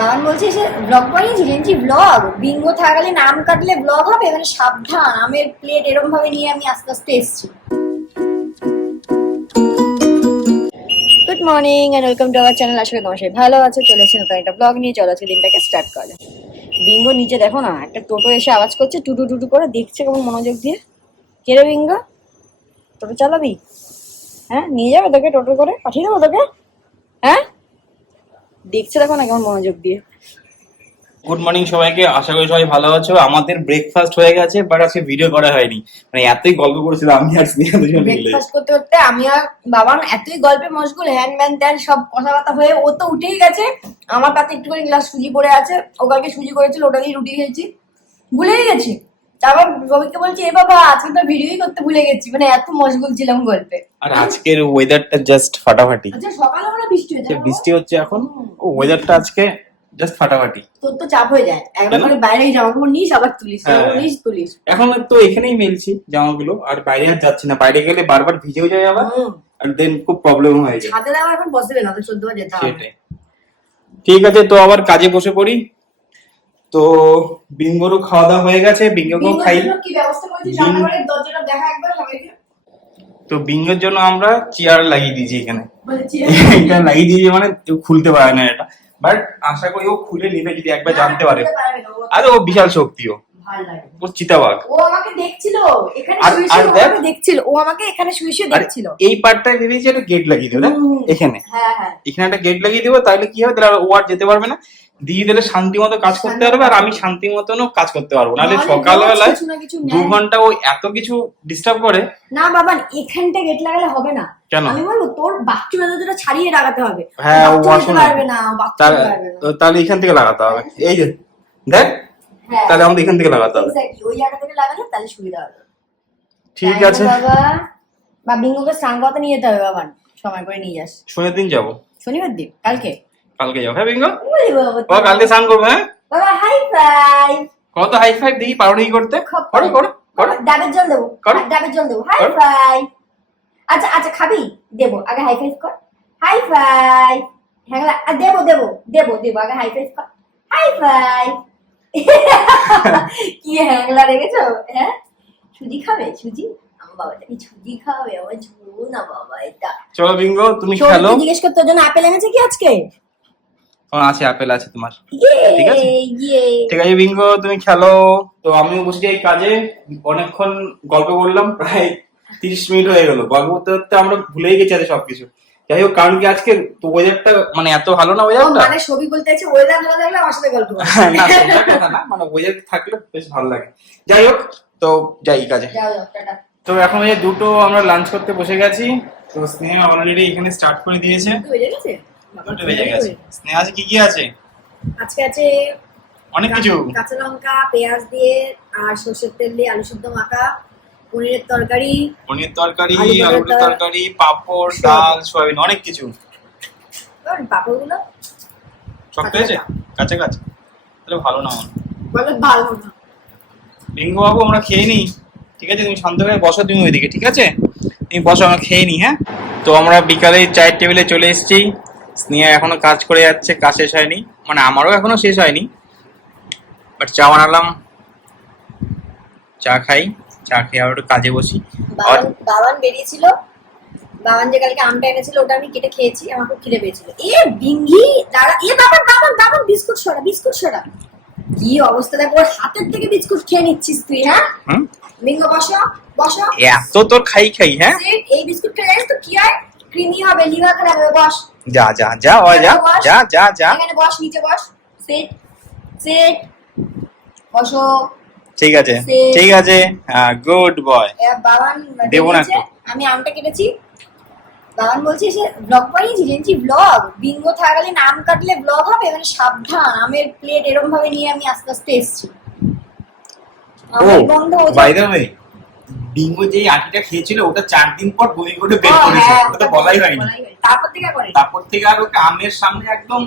বাবান বলছে সে ব্লগ বানিয়েছি Renji blog Bingo থাকালে নাম কাটলে ব্লগ হবে মানে সাবধান, আমের প্লেট এরকম ভাবে নিয়ে আমি আস্তে আস্তে এসেছি। Good morning and welcome to our channel আশা তোমার সবাই ভালো আছে। চলে এসেছি নতুন একটা ব্লগ নিয়ে। চলো আজকে দিনটাকে স্টার্ট করে বিঙ্গো নিচে দেখো না, একটা টোটো এসে আওয়াজ করছে টুটু টুটু করে, দেখছে কেমন মনোযোগ দিয়ে। কে রে বিঙ্গো টোটো চালাবি? হ্যাঁ নিয়ে যাবে তোকে টোটো করে? পাঠিয়ে দেবো তোকে? হ্যাঁ? দেখছে দেখো না কেমন মনোযোগ দিয়ে। গুড মর্নিং সবাইকে আশা করি সবাই ভালো আছো। আমাদের ব্রেকফাস্ট হয়ে গেছে বাট আজকে ভিডিও করা হয়নি। মানে এতই গল্প করেছিলাম আমি আর স্নেহা দুজন মিলে। ব্রেকফাস্ট করতে করতে আমি আর বাবা এতই গল্পে মশগুল হ্যান ম্যান ত্যান সব কথাবার্তা হয়ে ও তো উঠেই গেছে। আমার পাতে একটুখানি গ্লাস সুজি পড়ে আছে ও কালকে সুজি করেছিল ওটা দিয়ে রুটি খেয়েছি। ভুলেই গেছি। তারপর বলছি এ বাবা আজকে তো ভিডিওই করতে ভুলে গেছি। মানে এত মশগুল ছিলাম গল্পে। আর আজকের ওয়েদারটা জাস্ট ফাটাফাটি। আচ্ছা সকালে আমরা বৃষ্টি হয়েছে। যে বৃষ্টি হচ্ছে এখন। ও ওয়েদারটা আজকে জাস্ট ফাটাফাটি। তোর তো চাপ হয়ে যায়। একবার বাইরে জামা কাপড় নিস আবার তুলিস। হ্যাঁ। নিস তুলিস। এখন তো এখানেই মেলছি জামাগুলো আর বাইরে আর যাচ্ছি না। বাইরে গেলে বারবার ভিজেও যায় আবার আর দেন খুব প্রবলেম হয়ে যায়। ছাদে দেওয়া এখন পসিবল না তো বার যেতে হবে ঠিক আছে তো আবার কাজে বসে পড়ি। তো বিঙ্গরও খাওয়া দাওয়া হয়ে গেছে বিঙ্গকেও খাই। তো বিঙ্গের জন্য আমরা চেয়ার লাগিয়ে দিয়েছি এখানে। এটা লাগিয়ে দিয়েছি মানে খুলতে পারে না এটা। বাট আশা করি ও খুলে নিবে যদি একবার জানতে পারে। আরে ও বিশাল শক্তিও ভালো ও চিতাবাঘ। ও আমাকে দেখছিল এখানে শুয়ে শুয়ে ও আমাকে দেখছিল ও আমাকে এখানে শুয়ে শুয়ে দেখছিল। এই পার্টটা ভেবেছি একটা গেট লাগিয়ে দেবে। এখানে। হ্যাঁ হ্যাঁ। এখানে একটা গেট লাগিয়ে দেবো তাহলে কি হবে? তাহলে ও আর যেতে পারবে না। দিয়ে দিলে শান্তি মতো কাজ করতে পারবে আর আমি শান্তি মতনও কাজ করতে পারব। নাহলে সকালবেলায় কিছু দু ঘণ্টা ও এত কিছু ডিস্টার্ব করে। না বাবা এখানটা গেট লাগালে হবে না। কেন? আমি বলব তোর বাচ্চু মেজাজটা ছাড়িয়ে লাগাতে হবে। হ্যাঁ, ও। পারবে না তাহলে এখান থেকে লাগাতে হবে। এই যে দেখ হ্যাঁ। তাহলে আমাদের এখান থেকে লাগাতে হবে। ওই জায়গা থেকে লাগালে তাহলে সুবিধা হবে। ঠিক না আছে। বাবা? বা বিঙ্গুকে স্নান করতে নিয়ে যেতে হবে বাবা। সময় করে নিয়ে যাস। শনির দিন যাব। শনিবার দিন? কালকে? কালকে যাব হ্যাঁ বিঙ্গ ও কালকে স্নান করব হ্যাঁ? বাবা হাই ফাইভ কত হাই ফাইভ দেখি পারো করতে? করো করো করো। ডাবের জল দেবো। করো। ডাবের জল দেবো। হাই ফাইভ আচ্ছা আচ্ছা খাবি? দেবো। আগে হাই ফাইভ কর। হাই ফাইভ হ্যাঁ দেবো দেবো দেবো দেবো। আগে হাই ফাইভ কর। হাই ফাইভ কি হ্যাংলা রেখেছো? হ্যাঁ? সুজি খাবে? সুজি? চলো বিঙ্গ তুমি খেলো। জিজ্ঞেস কর তোর জন্য আপেল এনেছে কি আজকে? তোমার আছে আপেল আছে তোমার। ঠিক আছে। ঠিক আছে বিঙ্গ তুমি খেলো। তো আমিও বসে যাই কাজে অনেকক্ষণ গল্প করলাম প্রায় তিরিশ মিনিট হয়ে গেল। গল্প করতে করতে আমরা ভুলেই গেছি আরে সবকিছু। যাই হোক কারণ কি আজকে তো ওয়েদারটা মানে এত ভালো না ওয়েদারটা মানে ছবি বলতে আছে ওয়েদার ভালো লাগলে আমার সাথে গল্প না কথা না মানে ওয়েদার থাকলে বেশ ভালো লাগে। যাই হোক তো যাই কাজে। তো এখন ওই দুটো আমরা লাঞ্চ করতে বসে গেছি তো স্নেহা অলরেডি এখানে স্টার্ট করে দিয়েছে। দুটো বেজে গেছে। স্নেহা আছে কি কি আছে? আজকে আছে অনেক কিছু। কাঁচা লঙ্কা পেঁয়াজ দিয়ে আর সর্ষের তেল দিয়ে আলু সিদ্ধ মাখা পনিরের তরকারি পনির তরকারি আলুর তরকারি পাঁপড় ডাল সয়াবিন অনেক কিছু। পাপড়গুলো শক্ত হয়েছে? কাছে তাহলে ভালো না আমার। ভালো না। বিঙ্গু বাবু আমরা খেয়ে নিই। ঠিক আছে তুমি শান্ত হয়ে বসো তুমি ওইদিকে ঠিক আছে? তুমি বসো আমরা খেয়ে নিই হ্যাঁ? তো আমরা বিকালে চায়ের টেবিলে চলে এসেছি। স্নেহা এখনও কাজ করে যাচ্ছে কাজ শেষ হয়নি। মানে আমারও এখনও শেষ হয়নি। বাট চা বানালাম চা খাই চা খেয়ে আবার একটু কাজে বসি। বাবান বেরিয়েছিল। বাবান যে কালকে আমটা এনেছিল ওটা আমি কেটে খেয়েছি আমার খুব খিদে পেয়েছিল। এ বিঙ্গি দাঁড়া এ বাবান বাবান বাবান বিস্কুট সরা বিস্কুট সরা। কি অবস্থা দেখো ওর হাতের থেকে বিস্কুট খেয়ে নিচ্ছিস তুই হ্যাঁ? বিঙ্গো বসো বসো। এত তোর খাই খাই হ্যাঁ? এই বিস্কুটটা জানিস তো কি হয়? ক্রিমি হবে লিভার খারাপ হবে বস। যা যা যা ও যা যা যা যা। এখানে বস নিচে বস। সিট সিট বসো। ঠিক আছে ঠিক আছে। হ্যাঁ গুড বয় বাবান দেবো না আমি আমটা কেটেছি। বাবান বলছে সে ব্লগ বানিয়েছি রেঞ্জি ব্লগ বিঙ্গো থাকালে নাম কাটলে ব্লগ হবে? মানে সাবধান আমের প্লেট এরকম ভাবে নিয়ে আমি আস্তে আস্তে এসেছি। আমের গন্ধ ও যে- আটিটা খেয়েছিল ওটা চার দিন পর বই করে বের করেছে। হ্যাঁ, ওটা তো বলাই হয়নি। তারপর থেকে করে তারপর থেকে আর ওকে আমের সামনে একদম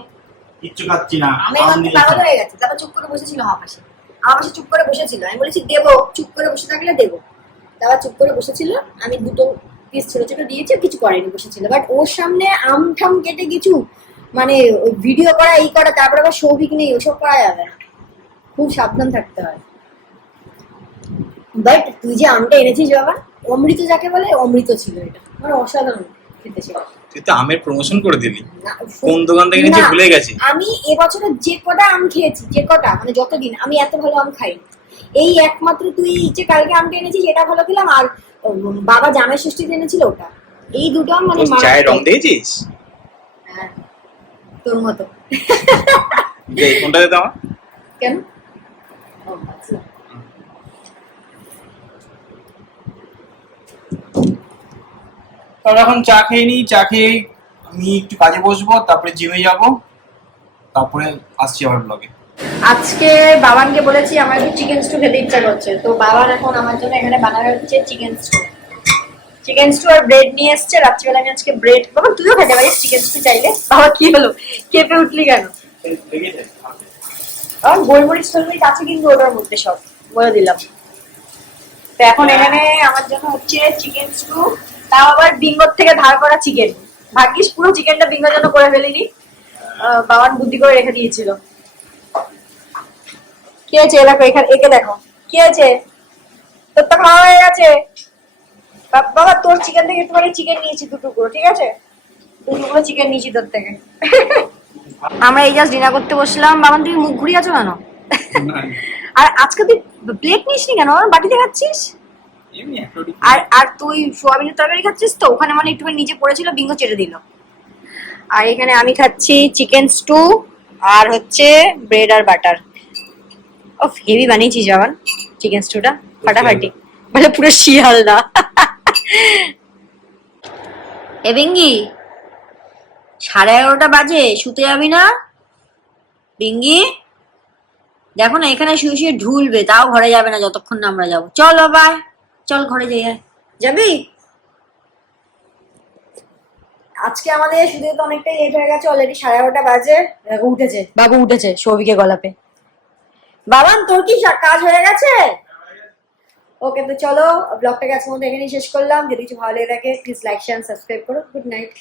কিচ্ছু খাচ্ছি না আম পাগল হয়ে গেছে। তারপর চুপ করে বসেছিল আমার পাশে আমার পাশে চুপ করে বসেছিল। আমি বলেছি দেবো। চুপ করে বসে থাকলে দেবো। তারপর চুপ করে বসেছিল। আমি দুটো পিস ছোট ছোট দিয়েছি কিছু করেনি বসেছিল। বাট ওর সামনে আম ঠাম কেটে কিছু মানে ভিডিও করা এই করা তারপরে আবার সৌভিক নেই ওসব করা যাবে না। খুব সাবধান থাকতে হয়। বাট তুই যে আমটা এনেছিস বাবা অমৃত যাকে বলে অমৃত ছিল এটা। মানে অসাধারণ খেতে ছিল। তুই তো আমের প্রমোশন করে দিলি। কোন দোকান থেকে এনেছি ভুলে গেছি। আমি এবছরে যে কটা আম খেয়েছি যে কটা মানে যতদিন আমি এত ভালো আম খাই এই একমাত্র তুই যে কালকে আমটা এনেছিস এটা ভালো খেলাম আর বাবা জামাই ষষ্ঠীতে এনেছিল ওটা। এই দুটো আম মানে তোর চায়ের রং দিয়েছিস? হ্যাঁ, তোর মতো। কোনটা দিতে আমার কেন? ও, আচ্ছা। তাহলে এখন চা খেয়ে নিই, চা খেয়ে আমি একটু কাজে বসবো, তারপরে জিমে যাব, তারপরে আসছি আবার ব্লগে আজকে বাবানকে বলেছি আমার একটু চিকেন স্টু খেতে ইচ্ছা করছে। তো বাবার এখন আমার জন্য এখানে বানানো হচ্ছে চিকেন স্টু চিকেন স্টু আর ব্রেড নিয়ে এসছে, রাত্রিবেলা আমি আজকে ব্রেড বাবা, তুইও খেতে পারিস চিকেন স্টু চাইলে? বাবা, কি হলো? কেঁপে উঠলি কেন? আর গোলমরিচ টোলমরিচ আছে কিন্তু ওটার মধ্যে সব, বলে দিলাম। তো এখন এখানে আমার জন্য হচ্ছে চিকেন স্টু তাও আবার বিঙ্গোর থেকে ধার করা চিকেন ভাগ্যিস পুরো চিকেনটা বিঙ্গোর জন্য করে ফেলিনি। বাবান বুদ্ধি করে রেখে দিয়েছিল। কি আছে এ দেখো এখানে একে দেখো। কি আছে তোর তো খাওয়া হয়ে গেছে। বাবা তোর চিকেন থেকে একটুখানি চিকেন নিয়েছি দু টুকরো ঠিক আছে? দুটুকরো চিকেন নিয়েছি তোর থেকে। আমরা এই জাস্ট ডিনার করতে বসলাম। বাবা তুই মুখ ঘুরিয়ে আছো কেন? আর আজকে তুই প্লেট নিস নি কেন বাটিতে খাচ্ছিস? আর আর তুই সোয়াবিনের তরকারি খাচ্ছিস তো? ওখানে মানে একটুখানি নিচে পড়েছিল, বিঙ্গো চেড়ে দিল। আর এখানে আমি খাচ্ছি চিকেন স্টু আর হচ্ছে ব্রেড আর বাটার ও হেভি বানিয়েছিস জবান চিকেন স্টুটা ফাটাফাটি। মানে পুরো শিয়ালদা এ বিঙ্গি, সাড়ে এগারোটা বাজে, শুতে যাবি না? বিঙ্গি, দেখো না, এখানে শুয়ে শুয়ে ঢুলবে, তাও ঘরে যাবে না, যতক্ষণ না আমরা যাব। চলো বাই চল ঘরে যাই যাবি আজকে আমাদের শুধু তো অনেকটাই লেট হয়ে গেছে অলরেডি সাড়ে এগারোটা বাজে উঠেছে। বাবু উঠেছে সৌভিকে গলাপে বাবান তোর কি কাজ হয়ে গেছে? ওকে তো চলো ব্লগটাকে আজকের মধ্যে এখানেই শেষ করলাম। যদি কিছু ভালো লেগে থাকে প্লিজ লাইক শেয়ার সাবস্ক্রাইব করো। Good night